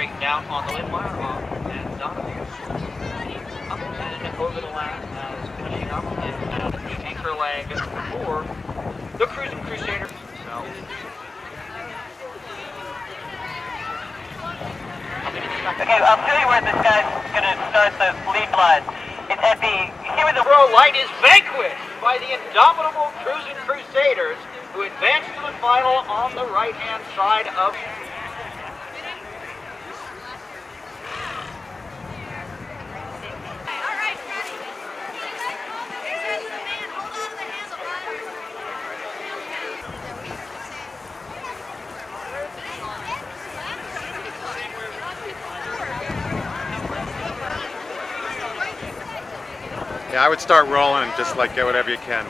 straightened out on the limb wire off, and Donovan up and over the line as finishing up in the anchor leg for the Cruising Crusaders. So, okay, I'll tell you where this guy's going to start the lead line. It's at the, here with the Pro Light is vanquished by the indomitable Cruising Crusaders, who advance to the final on the right-hand side of... Yeah, I would start rolling and just like get whatever you can.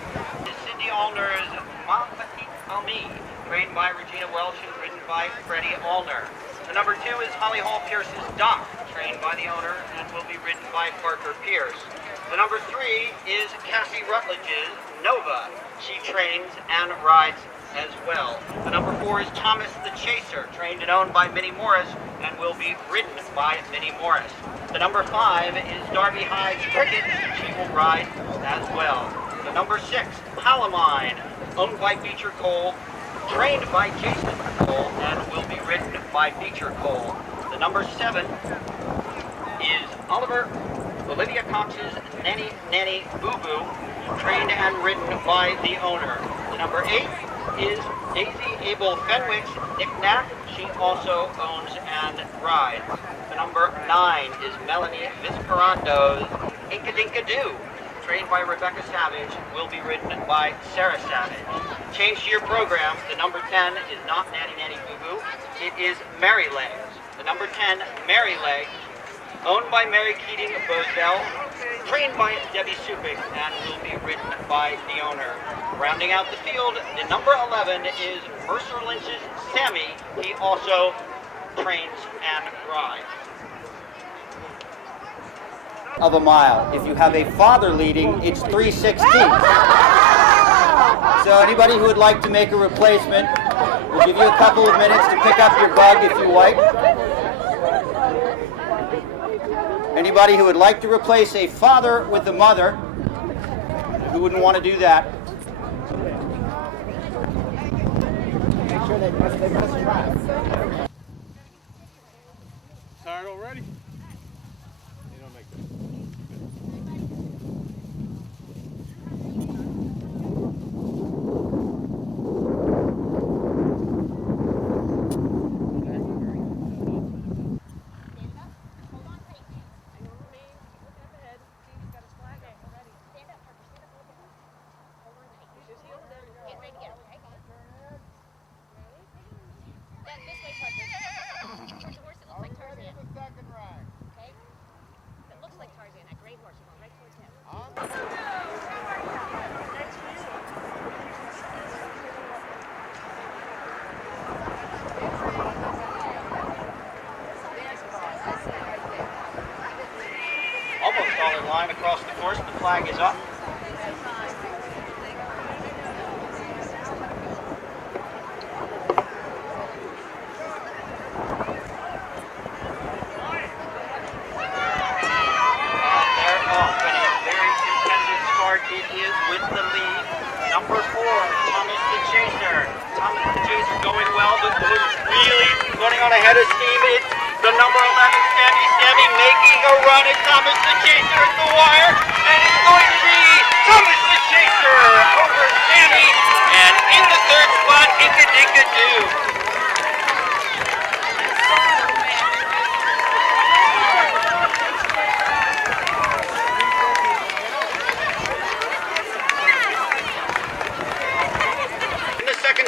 Cindy Allner's Ma Petite Amie, trained by Regina Welsh and ridden by Freddie Allner. The number 2 is Holly Hall Pierce's Doc, trained by the owner and will be ridden by Parker Pierce. The number 3 is Cassie Rutledge's Nova. She trains and rides as well. The number 4 is Thomas the Chaser, trained and owned by Minnie Morris and will be ridden by Minnie Morris. The number 5 is Darby Hyde's Cricket, and she will ride as well. The number 6, Palamine, owned by Beecher Cole, trained by Jason Cole, and will be ridden by Beecher Cole. The number 7 is Olivia Cox's Nanny Boo Boo, trained and ridden by the owner. The number 8 is Daisy Abel Fenwick's Knick Knack. She also owns and rides. The number 9 is Melanie Viscarando's Inka Dinka Doo, trained by Rebecca Savage, will be ridden by Sarah Savage. Change to your program. The number 10 is not Nanny Boo Boo. It is Mary Legs. The number 10, Mary Legs, owned by Mary Keating Boswell, trained by Debbie Supik, and will be ridden by the owner. Rounding out the field, the number 11 is Mercer Lynch's Sammy. He also trains and rides. Of a mile. If you have a father leading, it's 3/16. So anybody who would like to make a replacement, we'll give you a couple of minutes to pick up your bug if you like. Anybody who would like to replace a father with a mother, who wouldn't want to do that? Make sure they must try. Tired already? Almost all in line across the course. The flag is up. It is with the lead. Number 4, Thomas the Chaser. Thomas the Chaser going well, but really running on ahead of steam. It's the number 11, Sammy. Sammy making a run at Thomas the Chaser at the wire. And it's going to be Thomas the Chaser over Sammy. And in the 3rd spot, Inka Dinka Doo.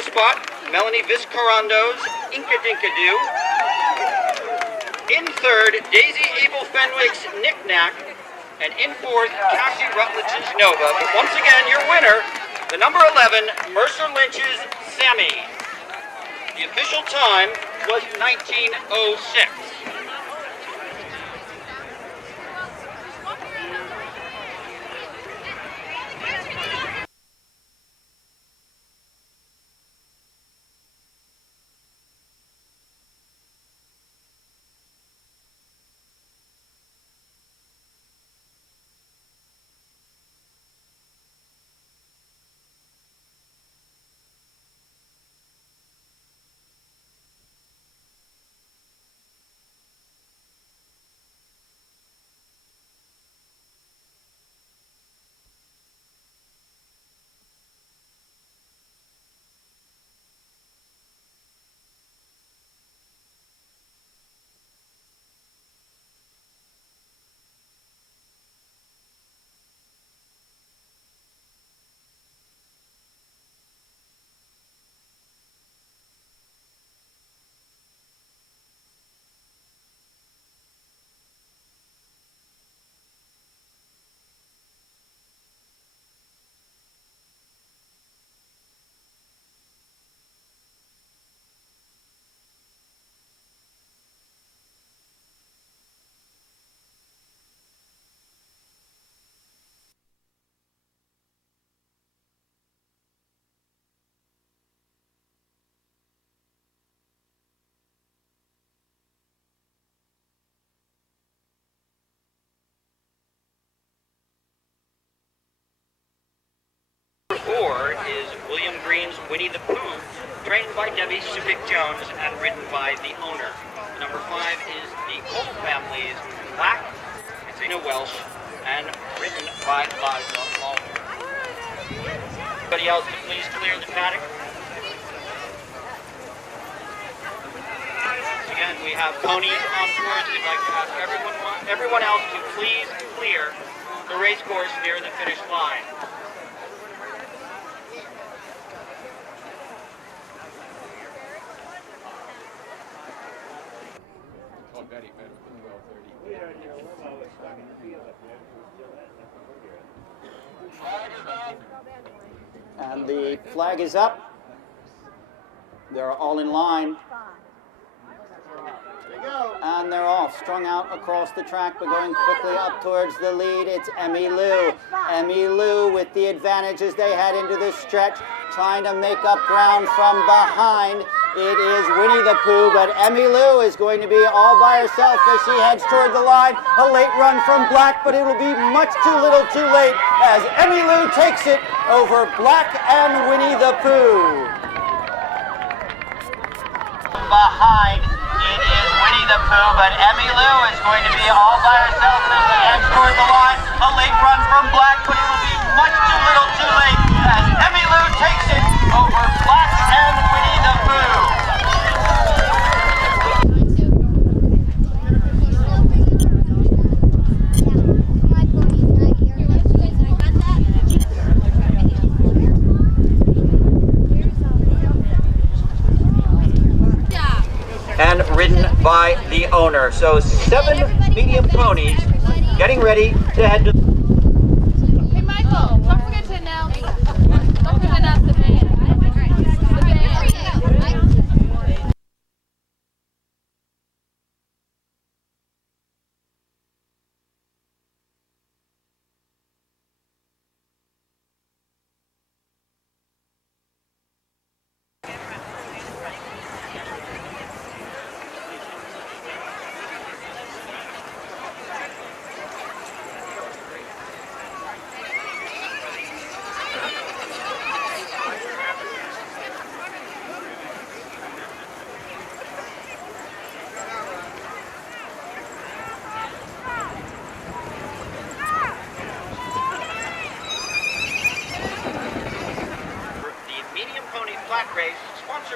Spot, Melanie Viscarando's Inka Dinka Doo. In 3rd, Daisy Abel Fenwick's Knick Knack. And in 4th, Cassie Rutledge's Nova. But once again, your winner, the number 11, Mercer Lynch's Sammy. The official time was 19:06. 4 is William Green's Winnie the Pooh, trained by Debbie Subic Jones and ridden by the owner. Number 5 is the Cole family's Black, Regina Welsh, and ridden by Liza Alder. Anybody else to please clear the paddock? Again, we have ponies on board. We'd like to ask everyone else to please clear the race course near the finish line. And the flag is up. They're all in line. And they're off, strung out across the track, but going quickly up towards the lead. It's Emmy Lou. Emmy Lou with the advantage as they head into the stretch, trying to make up ground from behind. It is Winnie the Pooh, but Emmy Lou is going to be all by herself as she heads toward the line. A late run from Black, but it will be much too little too late as Emmy Lou takes it over Black and Winnie the Pooh. Behind, it is Winnie the Pooh, but Emmy Lou is going to be all by herself as she heads toward the line. A late run from Black, but it will be much too little too late as Emmy Lou takes it over Black and Winnie the Pooh. And ridden by the owner. So 7 medium ponies getting ready to head to... Hey Michael, don't forget to announce. Don't forget to announce the band.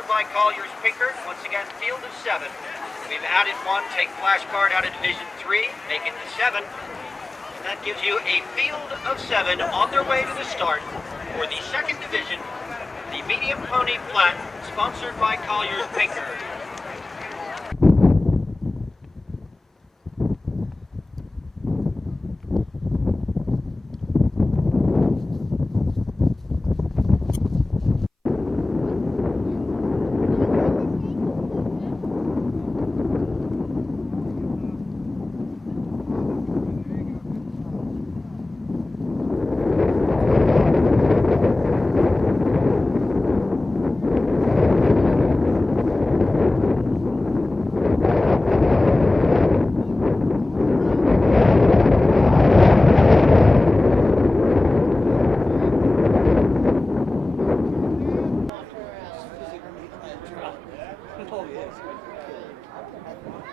By Collier's Picker, once again, field of 7. We've added one, take flashcard out of Division 3, make it to 7. And that gives you a field of 7 on their way to the start for the 2nd Division, the Medium Pony Flat, sponsored by Collier's Picker.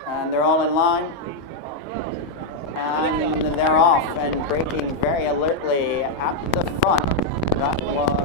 And they're all in line. And they're off and braking very alertly at the front. That was...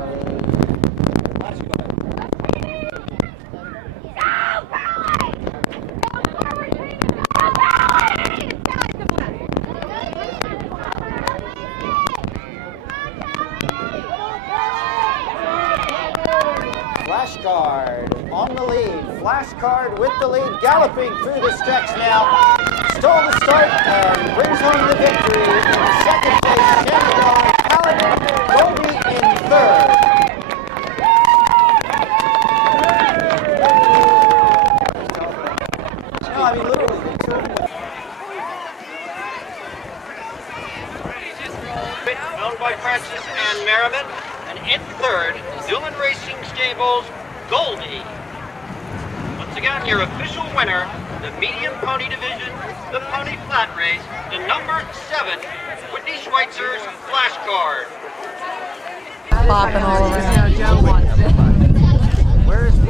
Flashcard on the lead. Flashcard with the lead, galloping through the stretch now. Stole the start and brings home the victory. In second place, Shandon Paladin, Goldie in third. No, I mean literally. Owned by Francis and Merriman. And in third, Dillon Racing Stables, Goldie. Once again, your official winner, the Medium Pony Division, the Pony Flat Race, the number 7, Whitney Schweitzer's Flashcard. flopping all around. Where is the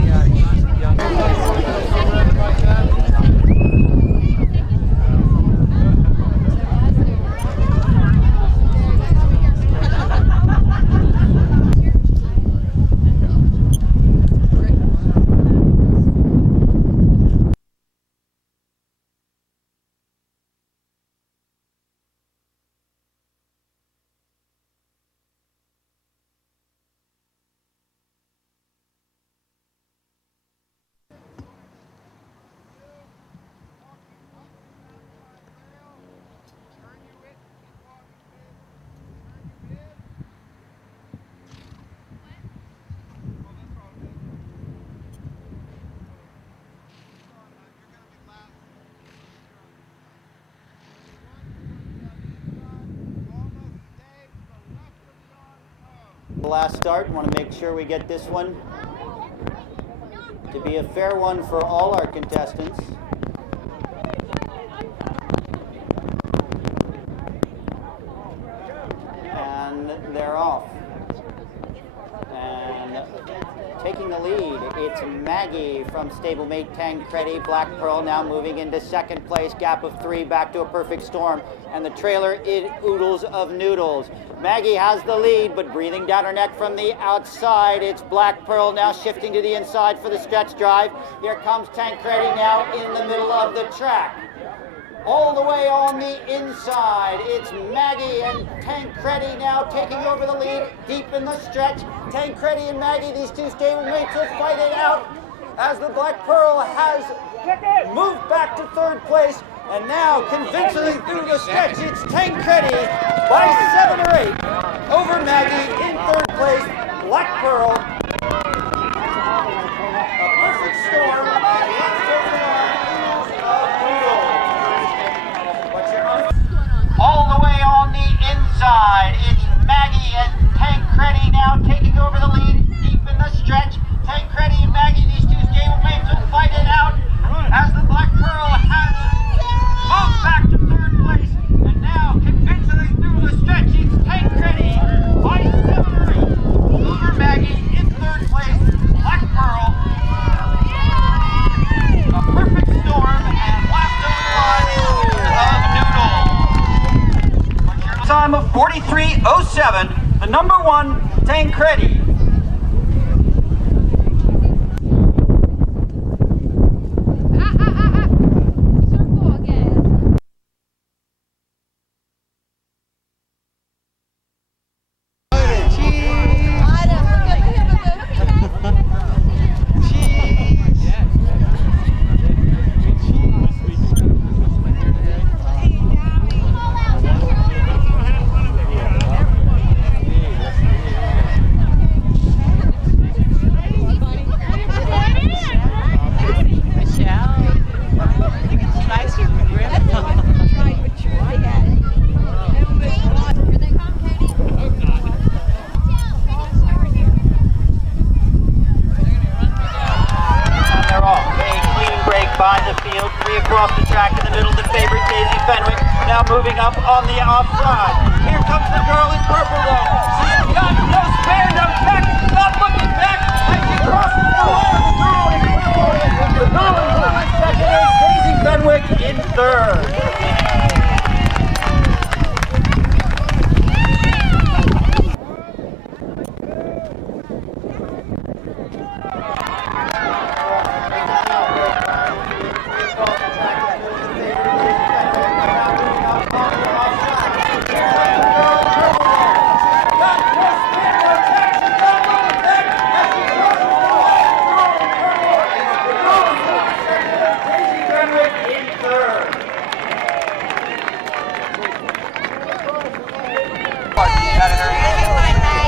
The last start, want to make sure we get this one to be a fair one for all our contestants. And they're off. And taking the lead, it's Maggie from stablemate Tancredi. Black Pearl now moving into second place, gap of 3 back to a perfect storm. And the trailer, it oodles of noodles. Maggie has the lead, but breathing down her neck from the outside. It's Black Pearl now shifting to the inside for the stretch drive. Here comes Tancredi now in the middle of the track. All the way on the inside, it's Maggie and Tancredi now taking over the lead deep in the stretch. Tancredi and Maggie, these two stablemates will fight it out as the Black Pearl has moved back to third place. And now, convincingly through the stretch, it's Tancredi by 7 or 8 over Maggie in third place. Black Pearl, a perfect storm, and left over the line of noodles. All the way on the inside, it's Maggie and Tancredi now taking over the lead deep in the stretch. Tancredi and Maggie, these two stablemates will fight it out as the Black Pearl has moved back to third place, and now convincingly through the stretch, it's Tancredi by 7 or 8 over Maggie in third place. Black Pearl, a perfect storm, and last over the line of Noodle. Time of 43:07, the number 1 Tancredi. Moving up on the offside. Here comes the girl in purple though. She's got no spare, no check, not looking back as she crosses the line. The girl in blue in second and Daisy Fenwick in third.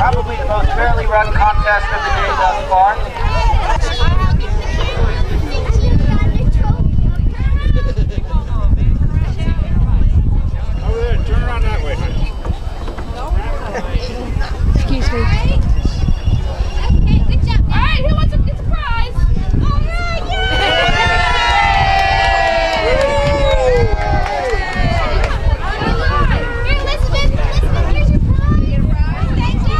Probably the most fairly run contest of the day thus far. Over there, turn around that way. Excuse me. Okay, good job. All right, who wants a good surprise? All right, yay! Here, Elizabeth, here's your prize. Thank you.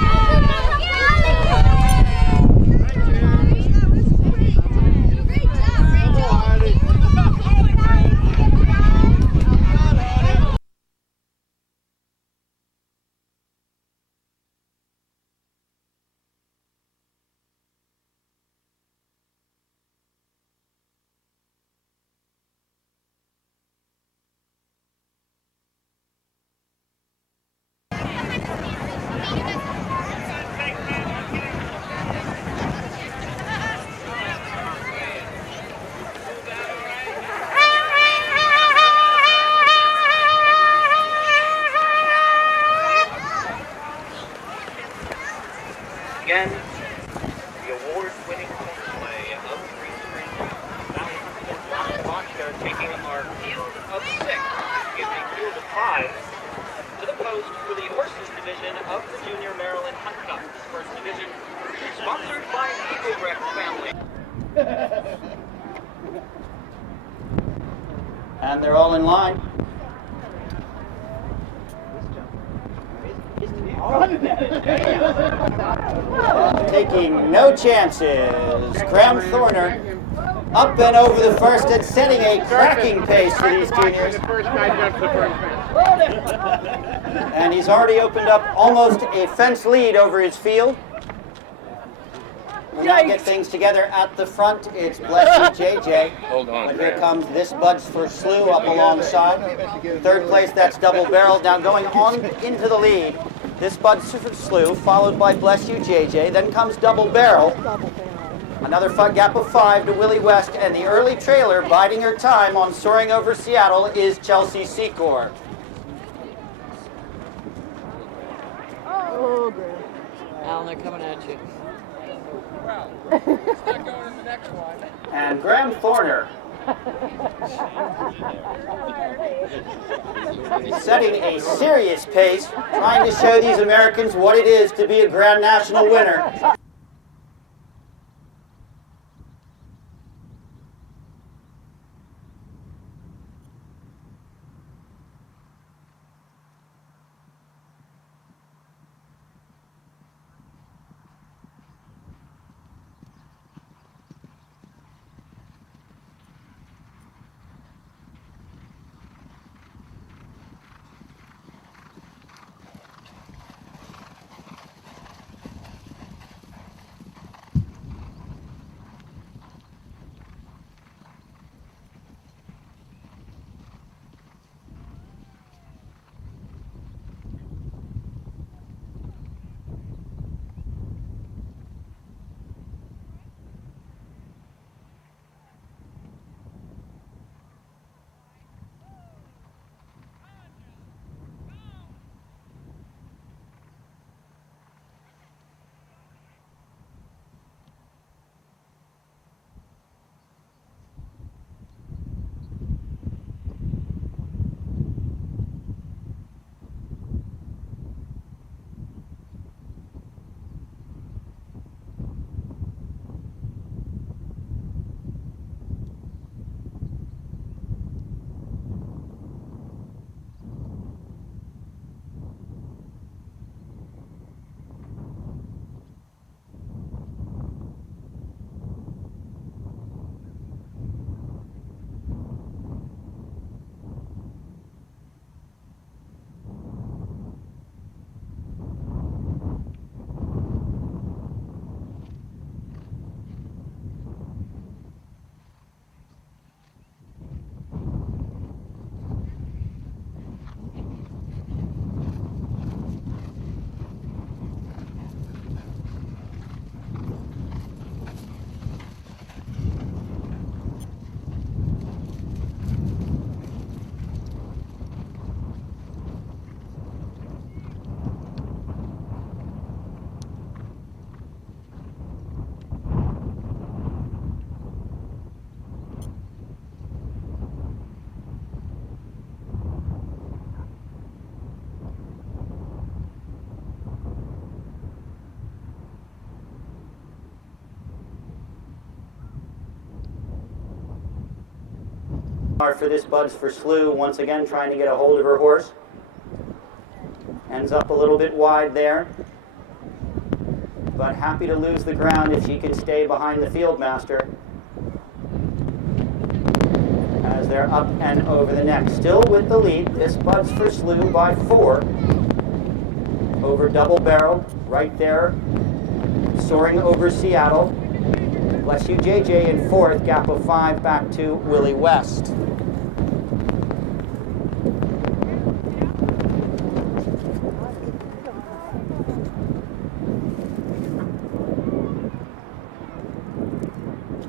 And they're all in line. Taking no chances. Graham Thorner up and over the first and setting a cracking pace for these juniors. And he's already opened up almost a fence lead over his field. We'll now get things together at the front. It's Bless You JJ. Hold on. But here comes This Bud's for Slew up alongside. Third place, that's Double Barrel. Now going on into the lead. This Bud's for Slew, followed by Bless You JJ. Then comes Double Barrel. Another gap of 5 to Willie West. And the early trailer, biding her time on Soaring Over Seattle, is Chelsea Secor. Oh, Graham. Alan, they're coming at you. It's not going in the next one. And Graham Thorner setting a serious pace, trying to show these Americans what it is to be a Grand National winner. For This Bud's for Slew, once again trying to get a hold of her horse. Ends up a little bit wide there, but happy to lose the ground if she can stay behind the Fieldmaster as they're up and over the neck. Still with the lead, This Bud's for Slew by 4 over Double Barrel, right there, Soaring Over Seattle. Bless You JJ in 4th, gap of 5 back to Willie West.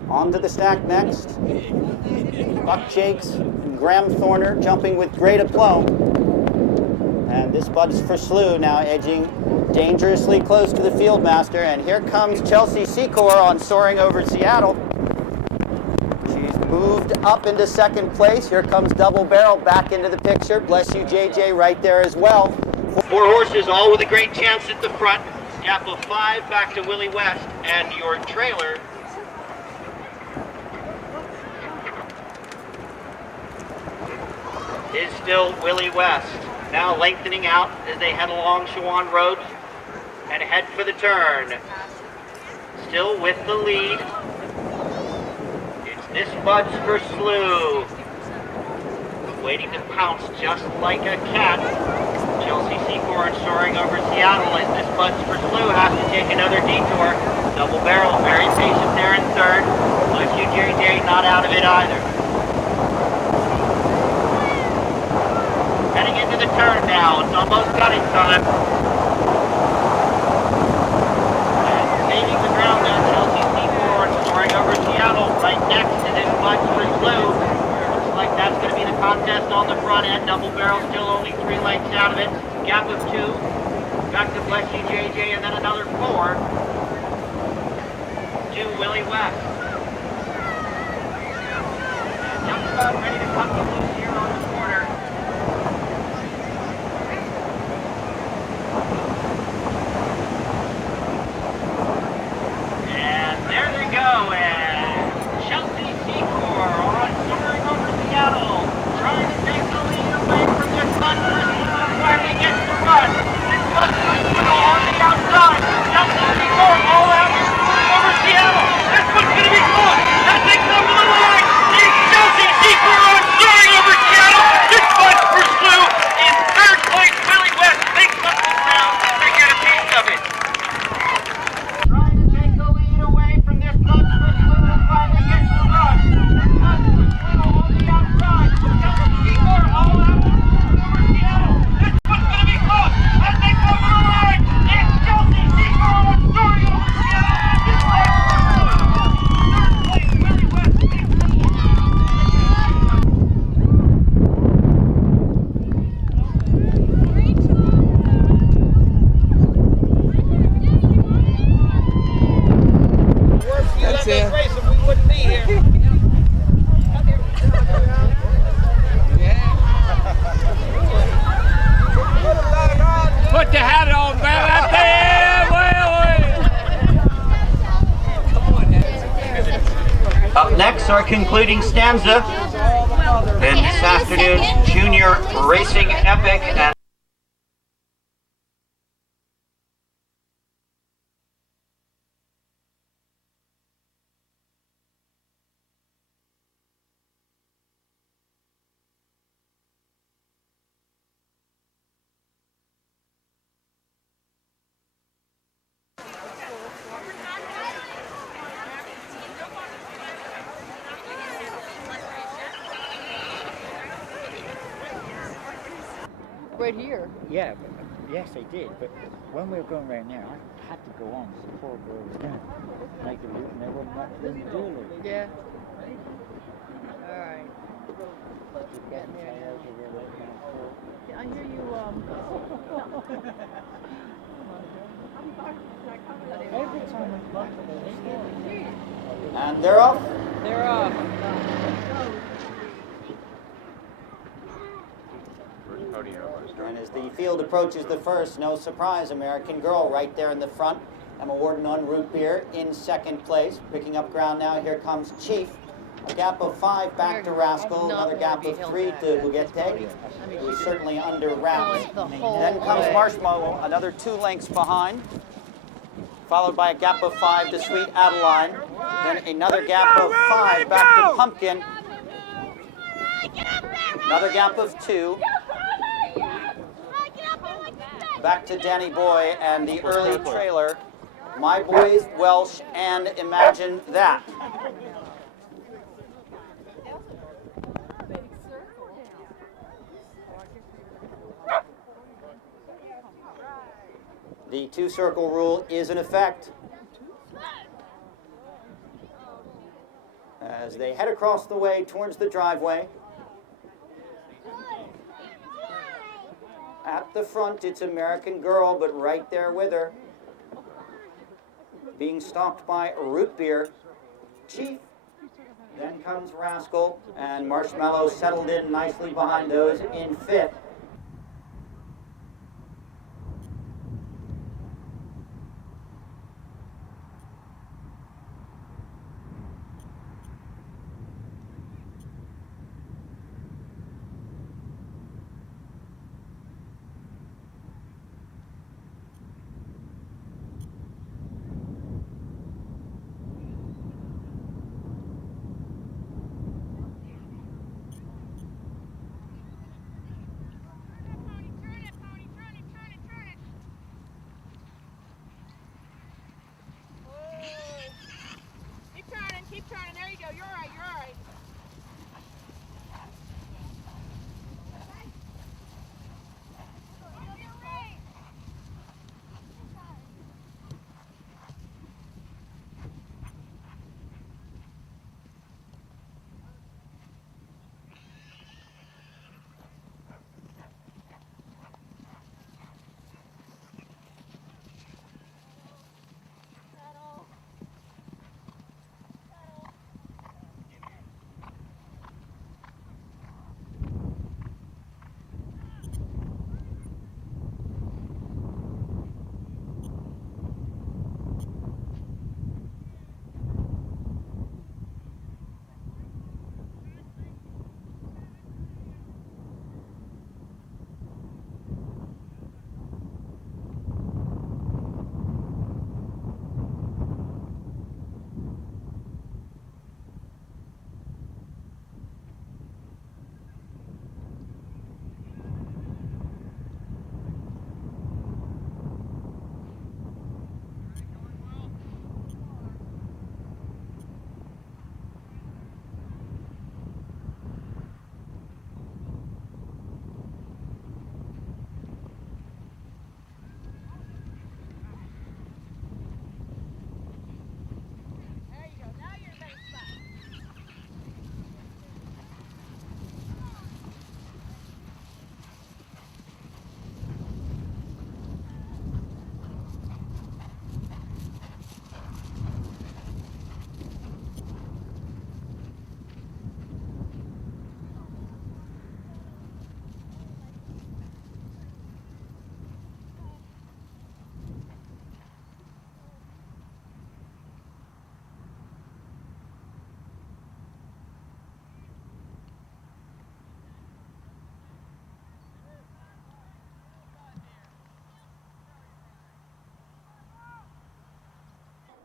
On to the stack next. Buck Jakes and Graham Thorner jumping with great aplomb. And This Bud's for Slew now edging dangerously close to the Fieldmaster. And here comes Chelsea Secor on Soaring Over Seattle. She's moved up into 2nd place. Here comes Double Barrel back into the picture. Bless You JJ right there as well. 4 horses, all with a great chance at the front. Gap of 5 back to Willie West, and your trailer still Willie West. Now lengthening out as they head along Shawan Road and head for the turn. Still with the lead. It's this Buds for Slew. Waiting to pounce just like a cat. Chelsea Seacorn soaring over Seattle as this Buds for Slew has to take another detour. Double Barrel very patient there in third. Bless You JJ not out of it either. Heading into the turn now. It's almost got it time. And saving the ground there, Chelsea Seacorn soaring over Seattle right next to this Buds for Slew. Looks like that's going to be the contest on the front end. Double Barrel still only 3 lengths out of it. Gap of 2. Back to Bless You JJ and then another 4 to Willie West. And just about ready to cut the loose here on the corner. And there they go. And Chelsea Seacorn on soaring over Seattle, trying to take the lead away from this Buds for Slew. Finally gets the run. This Buds for Slew on the outside. Chelsea Seacorn all out here over Seattle. This one's going to be close. That takes over the line. It's Chelsea Seacorn soaring over Seattle. This Buds for Slew in third place. Willie West makes up the ground to get a piece of it. Trying to take the lead away from this Buds for Slew. Finally gets the run. This Buds for Slew on the outside. Chelsea Seacorn all out over Seattle. This one's going to be close. That takes over the line. It's Chelsea Seacorn soaring over Seattle. This Buds for Slew. Third place. Willie West makes up the ground. That's it. Race if we wouldn't be here. Put the hat on, man. Up next, our concluding stanza in this afternoon's junior racing epic. And right here. Yeah, yes, they did. But when we were going around there, I had to go on so the poor girl was down. Make a loop, and they wouldn't let them do it. Yeah. All right. Getting there now. Yeah, I hear you. Every time we look at it, And they're off. They're off. And as the field approaches the first, no surprise, American Girl right there in the front. Emma Warden on Root Beer in second place. Picking up ground now, here comes Chief. A gap of 5 back to Rascal, another gap of 3 to Bugette, who's certainly under wraps. Then comes Marshmallow, another 2 lengths behind, followed by a gap of 5 to Sweet Adeline. Then another gap of 5 back to Pumpkin. Another gap of 2. Back to Danny Boy and the early trailer, My Boys, Welsh, and Imagine That. The 2-circle rule is in effect. As they head across the way towards the driveway. At the front, it's American Girl, but right there with her, being stalked by Root Beer, Chief. Then comes Rascal, and Marshmallow settled in nicely behind those in 5th.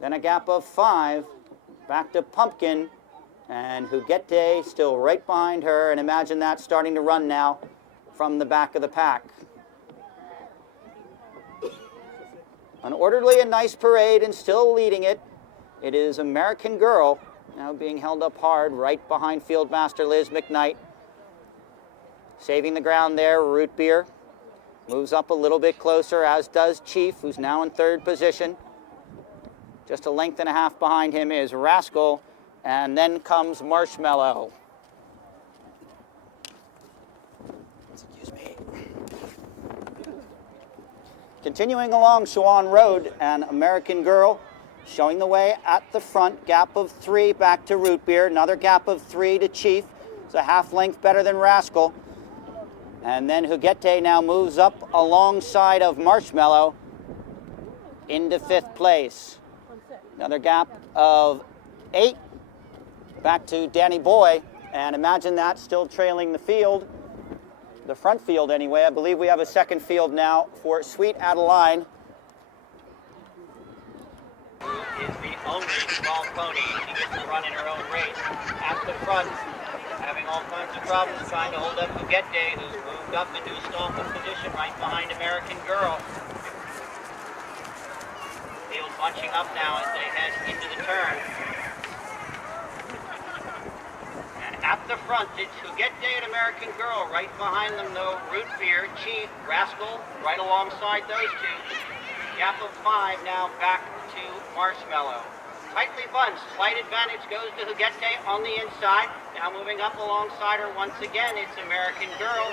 Then a gap of 5, back to Pumpkin, and Huguette still right behind her, and imagine that starting to run now from the back of the pack. An orderly and nice parade, and still leading it. It is American Girl, now being held up hard right behind Fieldmaster Liz McKnight. Saving the ground there, Root Beer moves up a little bit closer, as does Chief, who's now in 3rd position. Just a length and a half behind him is Rascal, and then comes Marshmallow. Excuse me. Continuing along Shawan Road, and American Girl showing the way at the front. Gap of 3 back to Root Beer. Another gap of 3 to Chief. It's a half length better than Rascal. And then Huguette now moves up alongside of Marshmallow into 5th place. Another gap of 8 back to Danny Boy. And imagine that still trailing the field. The front field anyway. I believe we have a second field now for Sweet Adeline. Is the only small pony. She gets to run in her own race. At the front, having all kinds of problems trying to hold up Huguette, who's moved up into a stalking position right behind American Girl. Field bunching up now as they head into the turn. And at the front, it's Huguette and American Girl. Right behind them, though, Root Beer, Chief, Rascal, right alongside those two. Gap of 5 now back to Marshmallow. Tightly bunched, slight advantage goes to Huguette on the inside. Now moving up alongside her once again, it's American Girl.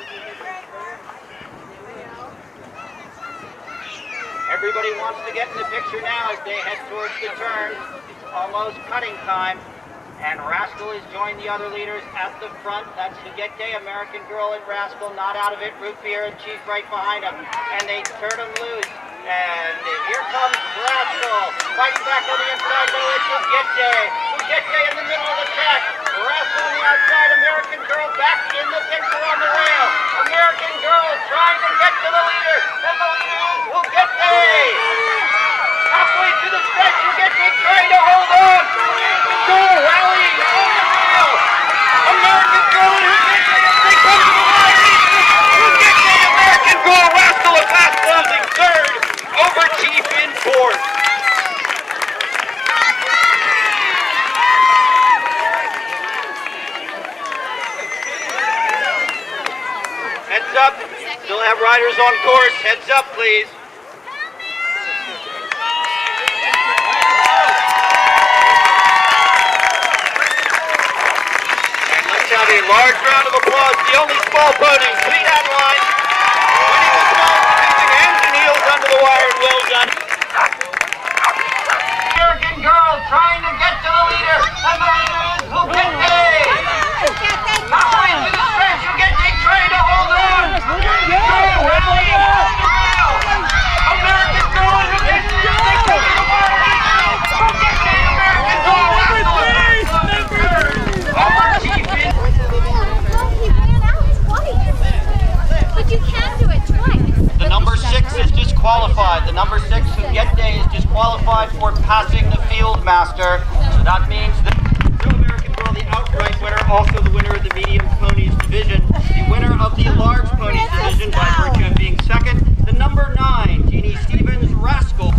Everybody wants to get in the picture now as they head towards the turn. It's almost cutting time. And Rascal has joined the other leaders at the front. That's Huguette, American Girl, and Rascal not out of it. Root Beer and Chief right behind them. And they turn them loose. And here comes Rascal. Fighting back on the inside, though, it's Huguette. Huguette in the middle of the track. Rascal on the outside. American Girl back in the picture on the rail. American Girl trying to get to the leader. And the leader is Huguette. Halfway to the stretch, Huguette trying to hold on. American Girl rallying on the rail. American Girl and Huguette as they come to the line. Huguette, American Girl, Rascal a fast closing 3rd. Over Chief in 4th. Heads up. Still have riders on course. Heads up, please. And let's have a large round of applause. The only small pony, Sweet Adeline, winning the small division and Daniil's under the wire, and well done. American Girl trying to get to the leader, and the leader is Huguette. Halfway to the stretch, Huguette trying to hold on. American Girl rallying on the rail. American Girl and Huguette, they come to the wire. Huguette, American Girl, over Chief in. But you can do it twice. The number 6 is disqualified. The number 6, Huguette, is disqualified for passing the Fieldmaster. So that means that the American Girl, the outright winner, also the winner of the medium ponies division, the winner of the large ponies division by virtue of being 2nd, the number 9, Jeannie Stevens, Rascal.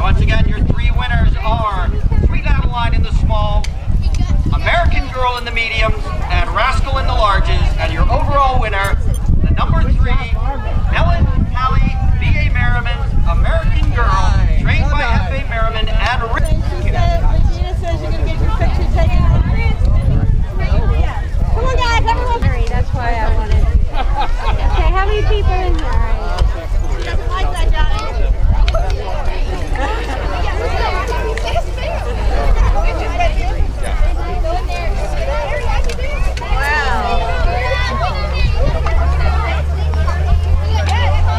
Once again, your 3 winners are Sweet Adeline in the small, American Girl in the mediums, and Rascal in the larges. And your overall winner, the number 3, Ellen Hallie, B.A. Merriman, American Girl, trained by F.A. Merriman and Rick. Regina says you're going to get your picture taken. Come on, guys, everyone. That's why I wanted. Okay, how many people in here? All right. She doesn't like that, Johnny.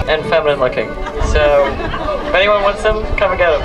And feminine looking. So if anyone wants them, come and get them.